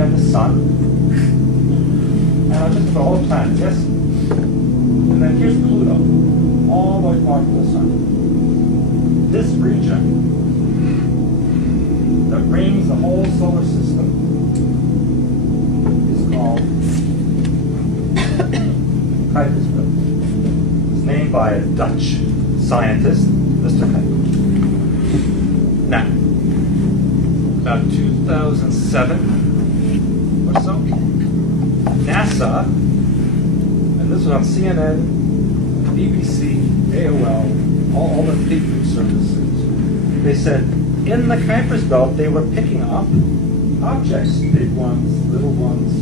have the sun. And I'll just put all the planets, yes? And then here's Pluto, all the way far from the sun. This region that rings the whole solar system is called Kuiper's belt. It's named by a Dutch scientist, Mr. Kuiper. Now, about 2007 or so, NASA, and this was on CNN, BBC, AOL, all the big news services, they said in the Kuiper's belt they were picking up objects, big ones, little ones,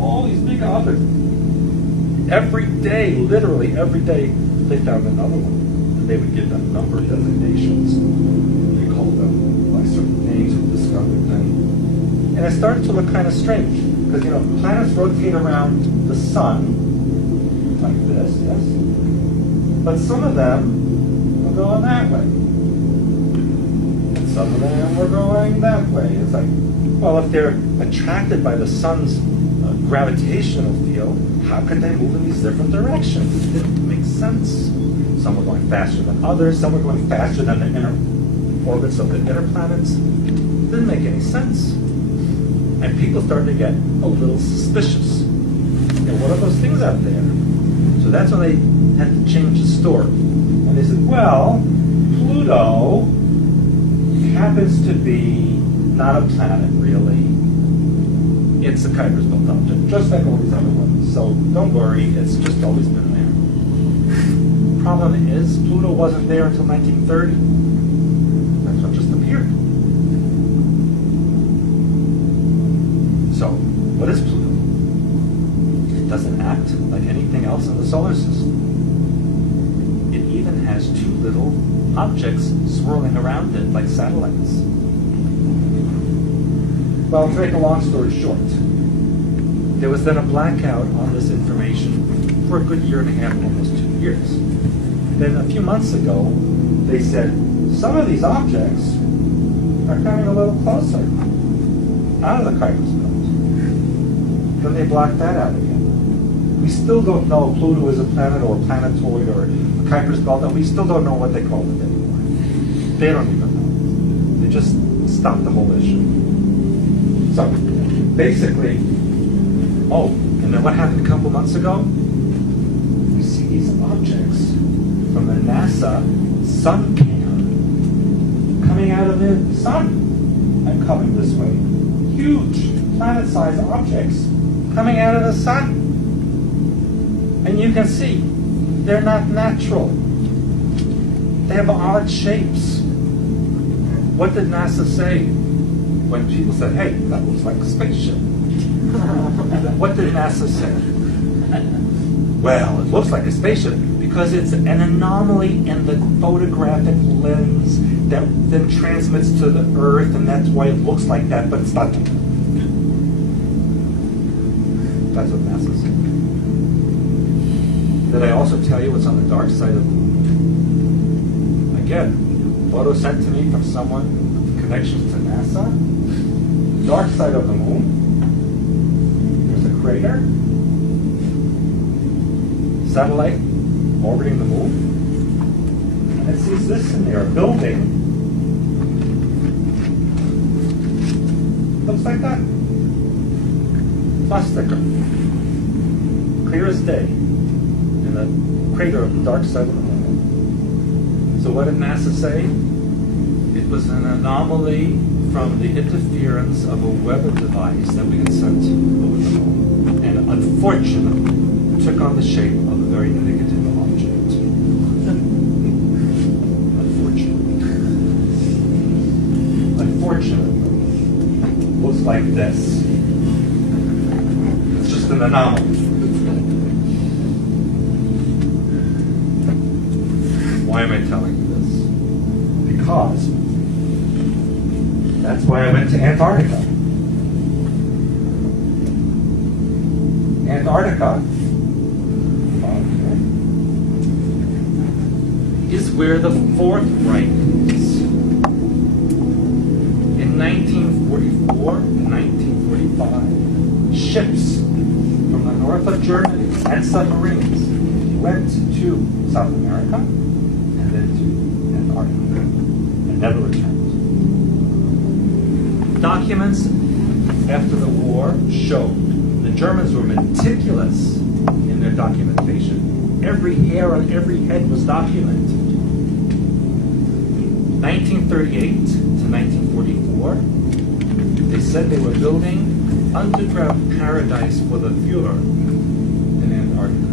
all these big objects. Every day, literally every day, they found another one. And they would give them number designations. They called them by certain names of discovered them. And it started to look kind of strange. Because, planets rotate around the sun, like this, yes? But some of them were going that way. And some of them were going that way. It's like, well, if they're attracted by the sun's gravitational field, how could they move in these different directions? It didn't make sense. Some were going faster than others. Some were going faster than the inner orbits of the inner planets. It didn't make any sense. And people started to get a little suspicious. What are those things out there? So that's when they had to change the story. And they said, well, Pluto happens to be not a planet, really. It's a Kuiper's belt object, just like all these other ones. So don't worry, it's just always been there. Problem is, Pluto wasn't there until 1930. That's what just appeared. So, what is Pluto? It doesn't act like anything else in the solar system. It even has two little objects swirling around it like satellites. Well, to make a long story short, there was then a blackout on this information for a good year and a half, almost 2 years. Then a few months ago, they said, some of these objects are coming a little closer, out of the Kuiper's belt. Then they blocked that out again. We still don't know if Pluto is a planet or a planetoid or a Kuiper's belt, and we still don't know what they call it anymore. They don't even know. They just stopped the whole issue. So, basically, and then what happened a couple months ago? We see these objects from the NASA sun cam coming out of the sun and coming this way. Huge planet-sized objects coming out of the sun. And you can see, they're not natural. They have odd shapes. What did NASA say when people said, hey, that looks like a spaceship? What did NASA say? Well, it looks like a spaceship because it's an anomaly in the photographic lens that then transmits to the Earth, and that's why it looks like that, but it's not. That's what NASA said. Did I also tell you what's on the dark side of the moon? Again, photo sent to me from someone with connections to NASA. Dark side of the moon. There's a crater. Satellite orbiting the moon. And it sees this in there, a building. Looks like that. Plastica. Clear as day. In the crater of the dark side of the moon. So what did NASA say? It was an anomaly from the interference of a weather device that we had sent over the moon. And unfortunately, took on the shape of a very negative object. Unfortunately, looks like this. It's just an anomaly. Why am I telling you this? Because that's why I went to Antarctica. Antarctica is where the fourth Reich is. In 1944 and 1945, 1945, ships from the north of Germany and submarines went to South America and then to Antarctica and never returned. Documents after the war showed the Germans were meticulous in their documentation. Every hair on every head was documented. 1938 to 1944, they said they were building underground paradise for the Fuhrer in Antarctica.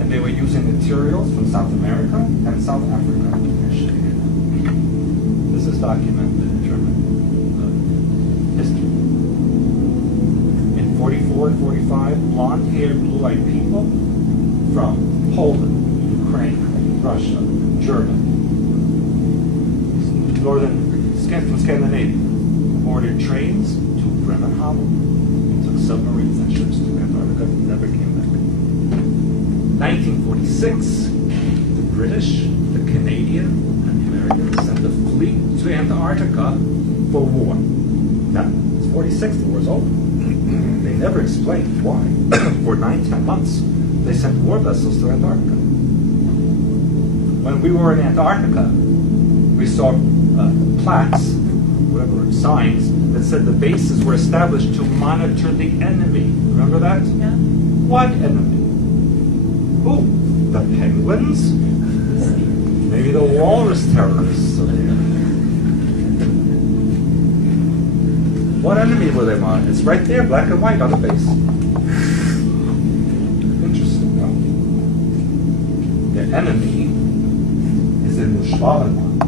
And they were using materials from South America and South Africa. This is documented in German history. In 44 and 45, blonde-haired, blue-eyed people from Poland, Ukraine, Russia, Germany, from Scandinavia, boarded trains to Bremerhaven, took submarines and ships to Antarctica, never came back. 1946, the British, the Canadian, and the Americans sent a fleet to Antarctica for war. Now, it's 46, the war's over. They never explained why. For 9-10 months, they sent war vessels to Antarctica. When we were in Antarctica, we saw plaques, whatever, signs, that said the bases were established to monitor the enemy. Remember that? Yeah. What enemy? Who? The penguins? Maybe the walrus terrorists are there. What enemy were they monitoring? It's right there, black and white on the base. Interesting, no? The enemy is in the Schwabenland,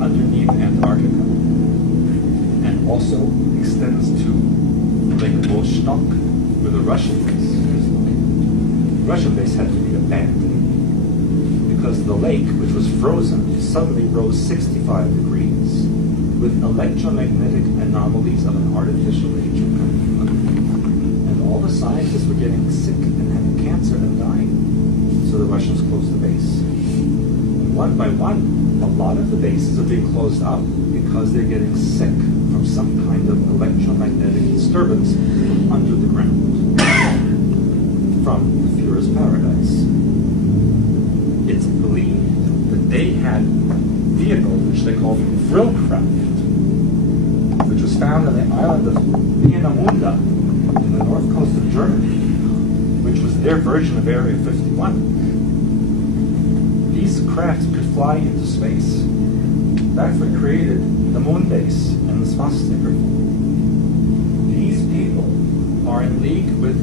underneath Antarctica, and also extends to Lake Vostok, where the Russian base is located. The Russian base had to be abandoned because the lake, which was frozen, suddenly rose 65 degrees with electromagnetic anomalies of an artificial nature. And all the scientists were getting sick and having cancer and dying. So the Russians closed the base. And one by one, a lot of the bases are being closed up because they're getting sick from some kind of electromagnetic disturbance under the ground from the Fuhrer's paradise. It's believed that they had a vehicle which they called Frillcraft, which was found on the island of Peenemünde in the north coast of Germany, which was their version of Area 51. These crafts could fly into space. That's what created the moon base and the swastika. These people are in league with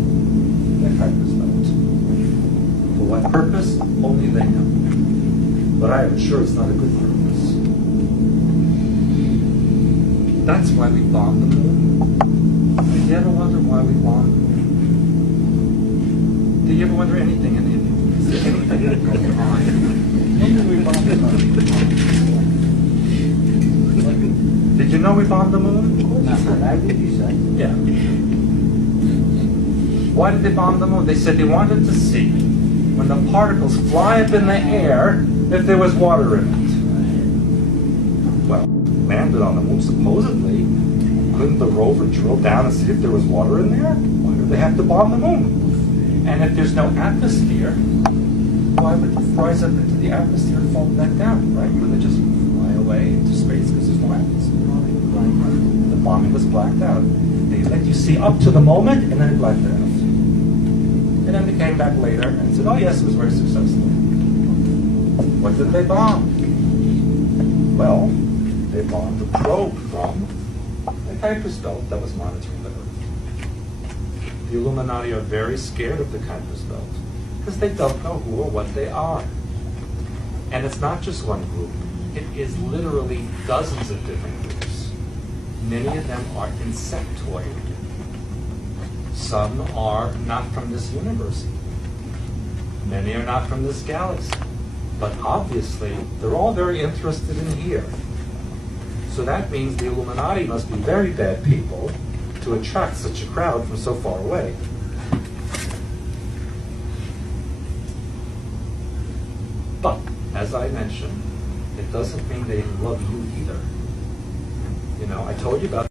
the Kuiper belt. For what purpose? Only they know. But I am sure it's not a good purpose. That's why we bombed the moon. Did you ever wonder why we bombed the moon? Did you ever wonder anything? Is there anything going on? Did you know we bombed the moon? Yeah. Why did they bomb the moon? They said they wanted to see, when the particles fly up in the air, if there was water in it. Well, landed on the moon supposedly. Couldn't the rover drill down and see if there was water in there? Why did they have to bomb the moon? And if there's no atmosphere, why would it rise up into the atmosphere and fall back down, right? Wouldn't it just fly away into space because there's no atmosphere? The bombing was blacked out. They let you see up to the moment, and then it blacked it out. And then they came back later and said, oh yes, it was very successful. What did they bomb? Well, they bombed the probe from the Kuiper belt that was monitoring the Earth. The Illuminati are very scared of the Kuiper belt because they don't know who or what they are. And it's not just one group. It is literally dozens of different groups. Many of them are insectoid. Some are not from this universe. Many are not from this galaxy. But obviously, they're all very interested in here. So that means the Illuminati must be very bad people to attract such a crowd from so far away. But, as I mentioned, it doesn't mean they love you either. You know, I told you about